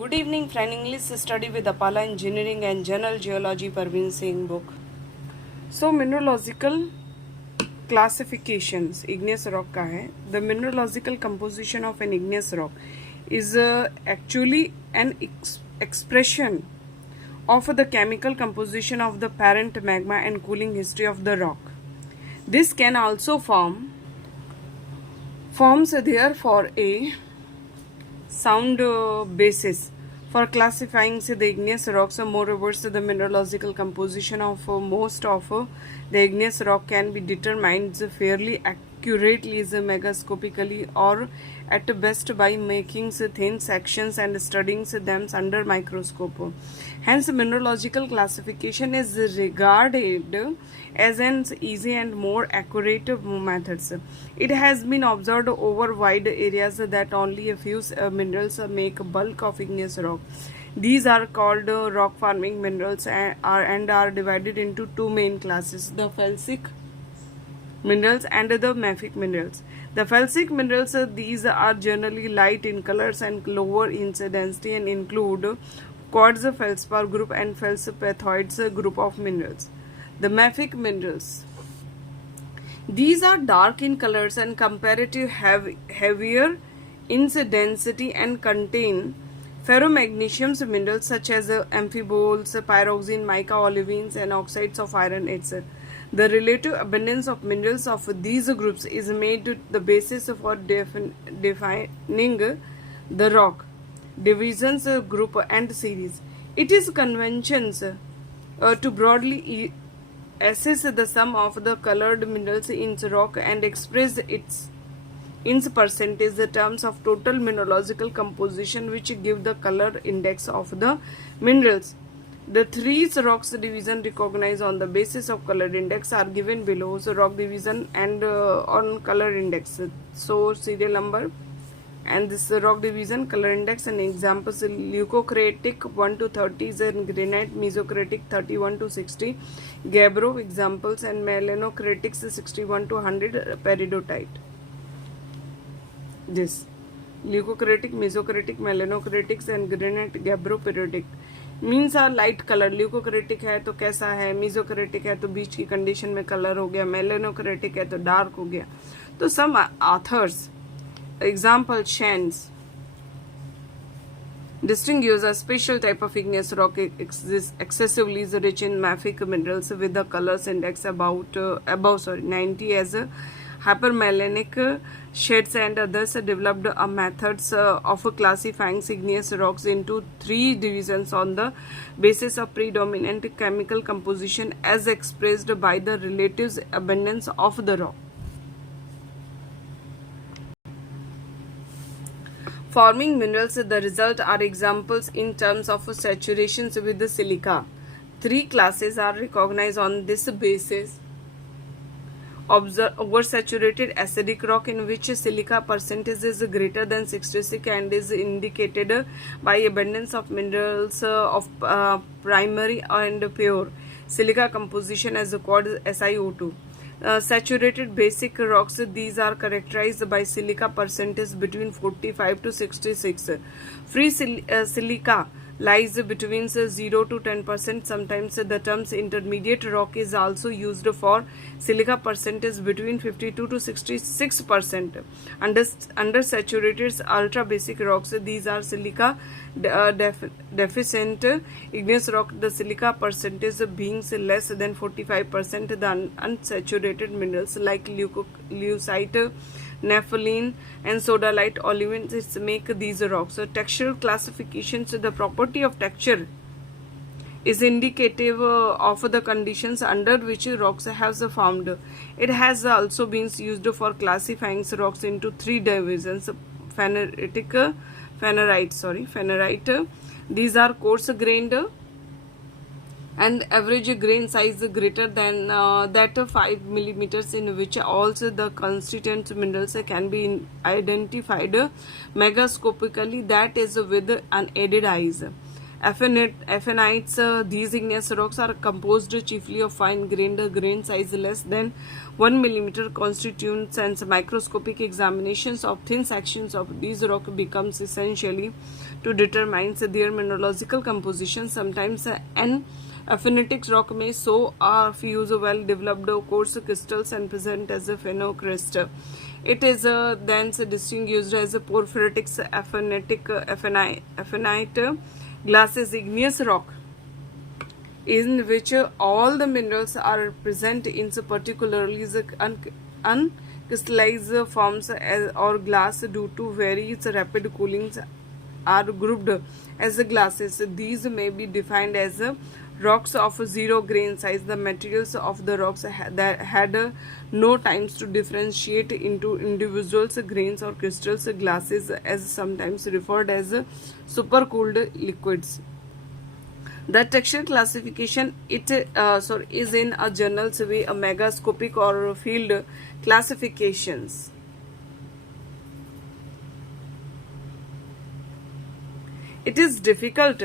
Good evening, friend. English study with Apala Engineering and General Geology Parvin Singh book. So mineralogical classifications igneous rock का है. The mineralogical composition of an igneous rock is actually an expression of the chemical composition of the parent magma and cooling history of the rock. This can also forms therefore a sound basis for classifying the igneous rocks. Moreover, the mineralogical composition of most of the igneous rock can be determined fairly accurately megascopically or at best by making thin sections and studying them under microscope. Hence, mineralogical classification is regarded as an easy and more accurate methods. It has been observed over wide areas that only a few minerals make bulk of igneous rock. These are called rock forming minerals and are divided into two main classes: the felsic minerals and the mafic minerals. The felsic minerals, these are generally light in colors and lower in density and include quartz feldspar group and felspathoids group of minerals. The mafic minerals, these are dark in colors and comparatively heavier in density and contain ferromagnesium minerals such as amphiboles, pyroxene, mica, olivines, and oxides of iron, etc. The relative abundance of minerals of these groups is made the basis for defining the rock divisions, group, and series. It is conventions to broadly assess the sum of the colored minerals in rock and express its in percentage the terms of total mineralogical composition, which give the color index of the minerals. The three rocks division recognized on the basis of color index are given below. So rock division and on color index. So serial number and this rock division, color index, and examples: leucocratic 1 to 30 is in granite, mesocratic 31 to 60, gabbro examples, and melanocratic 61 to 100 peridotite. This leucocratic, mesocratic, melanocratics and granite, gabbro, periodic means are light colour. Leucocratic है तो कैसा है, मीजोक्रेटिक है तो बीच की condition में colour हो गया, मेलेनोक्रेटिक है तो डार्क हो गया. तो सम authors example Shands distinguishes a special type of igneous rock excessively rich in mafic minerals with the colors index above 90 as hypermelanic shades, and others developed a methods of classifying igneous rocks into three divisions on the basis of predominant chemical composition as expressed by the relative abundance of the rock. Forming minerals, the result are examples in terms of saturations with the silica. Three classes are recognized on this basis. Oversaturated acidic rock, in which silica percentage is greater than 66 and is indicated by abundance of minerals of primary and pure silica composition as called SiO2. Saturated basic rocks, these are characterized by silica percentage between 45 to 66. Free silica lies between 0 to 10%. Sometimes the terms intermediate rock is also used for silica percentage between 52 to 66%. Undersaturated ultra basic rocks, these are silica deficient igneous rock, the silica percentage being less than 45%. The unsaturated minerals like leucite, naphthalene, and sodalite olivines make these rocks. So textural classifications, the property of texture is indicative of the conditions under which rocks have formed. It has also been used for classifying rocks into three divisions: phanerite. These are coarse grained and average grain size greater than that 5 millimeters, in which also the constituent minerals can be identified megascopically, that is with unaided eyes. Aphanites. These igneous rocks are composed chiefly of fine-grained, grain size less than 1 millimeter constituents, and microscopic examinations of thin sections of these rocks becomes essentially to determine their mineralogical composition. Sometimes an aphanitic rock may show or fuse well-developed coarse crystals and present as a phenocrest. It is thence distinguished as a porphyritic aphanite glasses igneous rock, in which all the minerals are present in particularly the uncrystallized forms or glass due to various rapid coolings are grouped as glasses. These may be defined as rocks of zero grain size. The materials of the rocks that had no times to differentiate into individuals grains or crystals. Glasses as sometimes referred as supercooled liquids. The texture classification is in a journal's way a megascopic or field classifications. It is difficult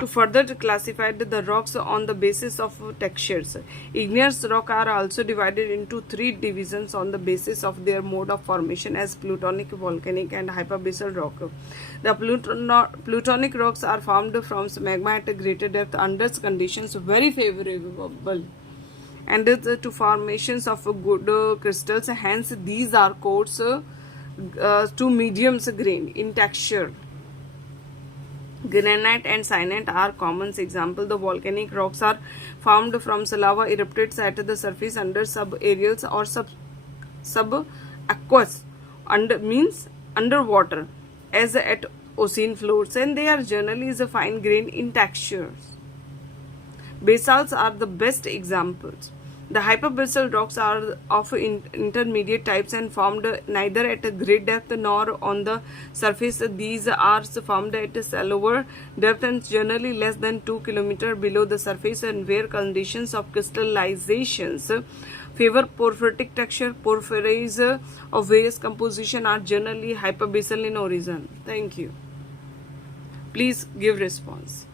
to further classify the rocks on the basis of textures. Igneous rocks are also divided into three divisions on the basis of their mode of formation as plutonic, volcanic, and hyperbasal rock. The plutonic rocks are formed from magma at a greater depth under conditions very favorable and to formations of good crystals. Hence, these are coarse to medium grain in texture. Granite and syenite are common examples. The volcanic rocks are formed from lava erupted at the surface under subaerials or subaqueous, means underwater, as at ocean floors, and they are generally fine grained in textures. Basalts are the best examples. The hyperbasal rocks are of intermediate types and formed neither at a great depth nor on the surface. These are formed at a shallower depth and generally less than 2 km below the surface, and where conditions of crystallizations favor porphyritic texture. Porphyries of various composition are generally hyperbasal in origin. Thank you. Please give response.